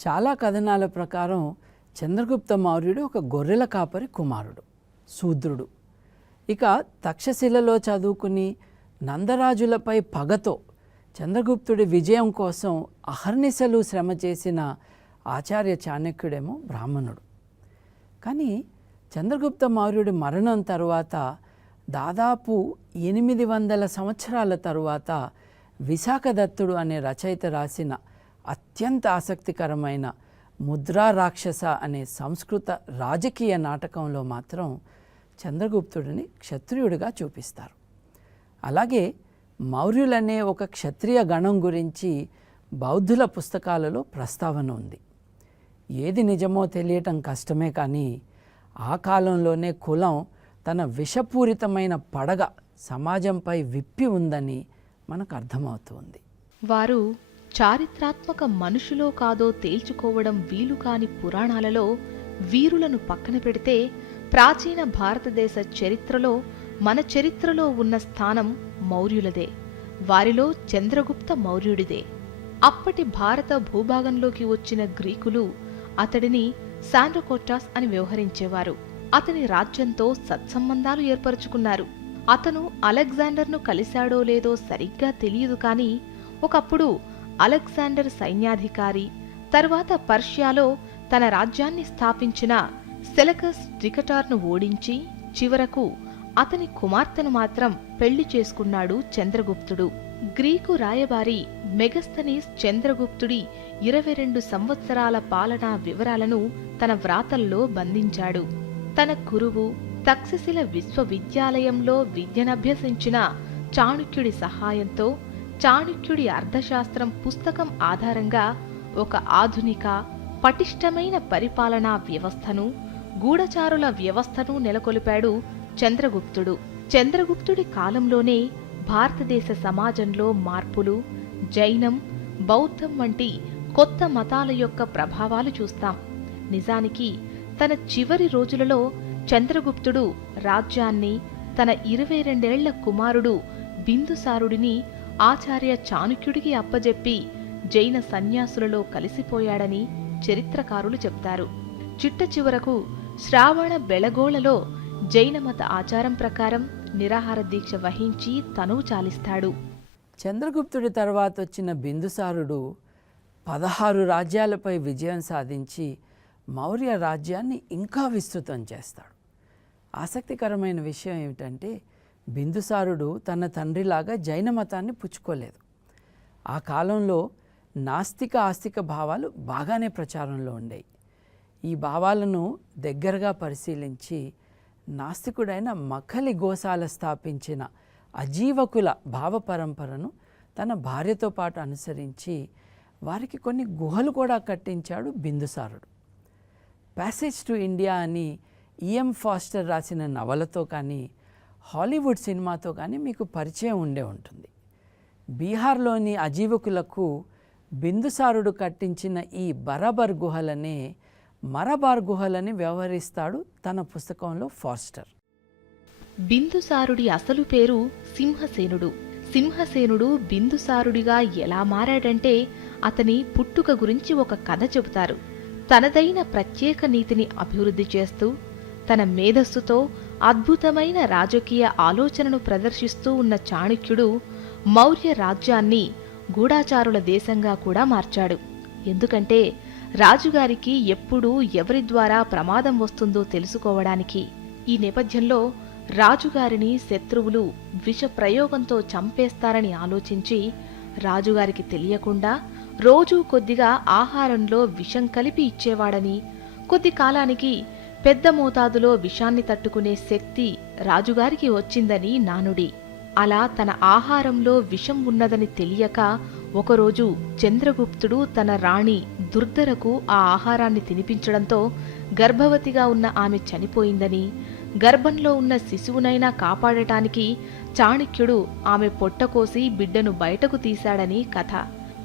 చాలా కథనాల ప్రకారం చంద్రగుప్త మౌర్యుడు ఒక గొర్రెల కాపరి కుమారుడు శూద్రుడు. ఇక తక్షశిలలో చదువుకుని నందరాజులపై పగతో చంద్రగుప్తుడి విజయం కోసం అహర్నిశలు శ్రమ చేసిన ఆచార్య చాణక్యుడేమో బ్రాహ్మణుడు. కానీ చంద్రగుప్త మౌర్యుడి మరణం తరువాత దాదాపు ఎనిమిది వందల సంవత్సరాల తరువాత విశాఖదత్తుడు అనే రచయిత రాసిన అత్యంత ఆసక్తికరమైన ముద్రా రాక్షస అనే సంస్కృత రాజకీయ నాటకంలో మాత్రం చంద్రగుప్తుడిని క్షత్రియుడిగా చూపిస్తారు. అలాగే మౌర్యులనే ఒక క్షత్రియ గణం గురించి బౌద్ధుల పుస్తకాలలో ప్రస్తావన ఉంది. ఏది నిజమో తెలియటం కష్టమే కానీ ఆ కాలంలోనే కులం తన విషపూరితమైన పడగ సమాజంపై విప్పి ఉందని మనకు అర్థమవుతుంది. వారు చారిత్రాత్మక మనుషులో కాదో తేల్చుకోవడం వీలు కాని పురాణాలలో వీరులను పక్కన పెడితే ప్రాచీన భారతదేశ చరిత్రలో మన చరిత్రలో ఉన్న స్థానం మౌర్యులదే. వారిలో చంద్రగుప్త మౌర్యుడిదే. అప్పటి భారత భూభాగంలోకి వచ్చిన గ్రీకులు అతడిని శాండ్రకోటాస్ అని వ్యవహరించేవారు. అతని రాజ్యంతో సత్సంబంధాలు ఏర్పరచుకున్నారు. అతను అలెగ్జాండర్ను కలిశాడో లేదో సరిగ్గా తెలియదు కానీ ఒకప్పుడు అలెగ్జాండర్ సైన్యాధికారి తర్వాత పర్షియాలో తన రాజ్యాన్ని స్థాపించిన సెలకస్ డికటార్ను ఓడించి చివరకు అతని కుమార్తెను మాత్రం పెళ్ళి చేసుకున్నాడు చంద్రగుప్తుడు. గ్రీకు రాయబారి మెగస్తనీస్ చంద్రగుప్తుడి ఇరవై రెండు సంవత్సరాల పాలనా వివరాలను తన వ్రాతల్లో బంధించాడు. తన గురువు తక్షశిల విశ్వవిద్యాలయంలో విద్యనభ్యసించిన చాణుక్యుడి సహాయంతో చాణుక్యుడి అర్థశాస్త్రం పుస్తకం ఆధారంగా ఒక ఆధునిక పటిష్టమైన పరిపాలనా వ్యవస్థను గూఢచారుల వ్యవస్థను నెలకొల్పాడు చంద్రగుప్తుడు. చంద్రగుప్తుడి కాలంలోనే భారతదేశ సమాజంలో మార్పులు జైనం బౌద్ధం వంటి కొత్త మతాల యొక్క ప్రభావాలు చూస్తాం. నిజానికి తన చివరి రోజులలో చంద్రగుప్తుడు రాజ్యాన్ని తన ఇరవై రెండేళ్ళ కుమారుడు బిందుసారుడిని ఆచార్య చాణుక్యుడికి అప్పజెప్పి జైన సన్యాసులలో కలిసిపోయాడని చరిత్రకారులు చెప్తారు. చిట్ట చివరకు శ్రావణ బెళగోళలో జైనమత ఆచారం ప్రకారం నిరాహార దీక్ష వహించి తనువు చాలిస్తాడు. చంద్రగుప్తుడి తర్వాత వచ్చిన బిందుసారుడు పదహారు రాజ్యాలపై విజయం సాధించి మౌర్య రాజ్యాన్ని ఇంకా విస్తృతం చేస్తాడు. ఆసక్తికరమైన విషయం ఏమిటంటే బిందుసారుడు తన తండ్రిలాగా జైన మతాన్ని పుచ్చుకోలేదు. ఆ కాలంలో నాస్తిక ఆస్తిక భావాలు బాగానే ప్రచారంలో ఉండేవి ఈ భావాలను దగ్గరగా పరిశీలించి నాస్తికుడైన మఖలి గోసాల స్థాపించిన అజీవకుల భావ పరంపరను తన భార్యతో పాటు అనుసరించి వారికి కొన్ని గుహలు కూడా కట్టించాడు బిందుసారుడు. ప్యాసేజ్ టు ఇండియా అని ఈఎం ఫాస్టర్ రాసిన నవలతో కానీ హాలీవుడ్ సినిమాతో కానీ మీకు పరిచయం ఉండే ఉంటుంది. బీహార్లోని అజీవకులకు బిందుసారుడు కట్టించిన ఈ బరాబర్ గుహలనే మరబార్ గుహలని వ్యవహరిస్తాడు తన పుస్తకంలో ఫాస్టర్. బిందుసారుడి అసలు పేరు సింహసేనుడు. సింహసేనుడు బిందుసారుడిగా ఎలా మారాడంటే అతని పుట్టుక గురించి ఒక కథ చెబుతారు. తనదైన ప్రత్యేక నీతిని అభివృద్ధి చేస్తూ తన మేధస్సుతో అద్భుతమైన రాజకీయ ఆలోచనను ప్రదర్శిస్తూ ఉన్న చాణక్యుడు మౌర్య రాజ్యాన్ని గూఢాచారుల దేశంగా కూడా మార్చాడు. ఎందుకంటే రాజుగారికి ఎప్పుడు ఎవరి ద్వారా ప్రమాదం వస్తుందో తెలుసుకోవడానికి ఈ నేపథ్యంలో రాజుగారిని శత్రువులు విష ప్రయోగంతో చంపేస్తారని ఆలోచించి రాజుగారికి తెలియకుండా రోజూ కొద్దిగా ఆహారంలో విషం కలిపి ఇచ్చేవాడని కొద్ది కాలానికి పెద్ద మోతాదులో విషాన్ని తట్టుకునే శక్తి రాజుగారికి వచ్చిందని నానుడి. అలా తన ఆహారంలో విషం ఉన్నదని తెలియక ఒకరోజు చంద్రగుప్తుడు తన రాణి దుర్ధరకు ఆ ఆహారాన్ని తినిపించడంతో గర్భవతిగా ఉన్న ఆమె చనిపోయిందని గర్భంలో ఉన్న శిశువునైనా కాపాడటానికి చాణక్యుడు ఆమె పొట్టకోసి బిడ్డను బయటకు తీశాడని కథ.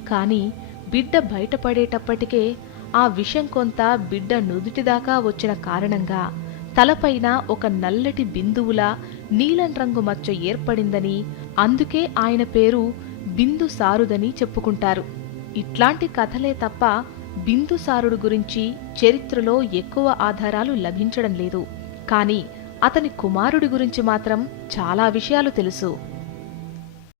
కాని బిడ్డ బయటపడేటప్పటికే ఆ విషం కొంత బిడ్డ నుదుటిదాకా వచ్చిన కారణంగా తలపైన ఒక నల్లటి బిందువుల నీలం రంగు మచ్చ ఏర్పడిందని అందుకే ఆయన పేరు బిందు సారుదని చెప్పుకుంటారు. ఇట్లాంటి కథలే తప్ప బిందుసారుడు గురించి చరిత్రలో ఎక్కువ ఆధారాలు లభించడం లేదు. కానీ అతని కుమారుడి గురించి మాత్రం చాలా విషయాలు తెలుసు.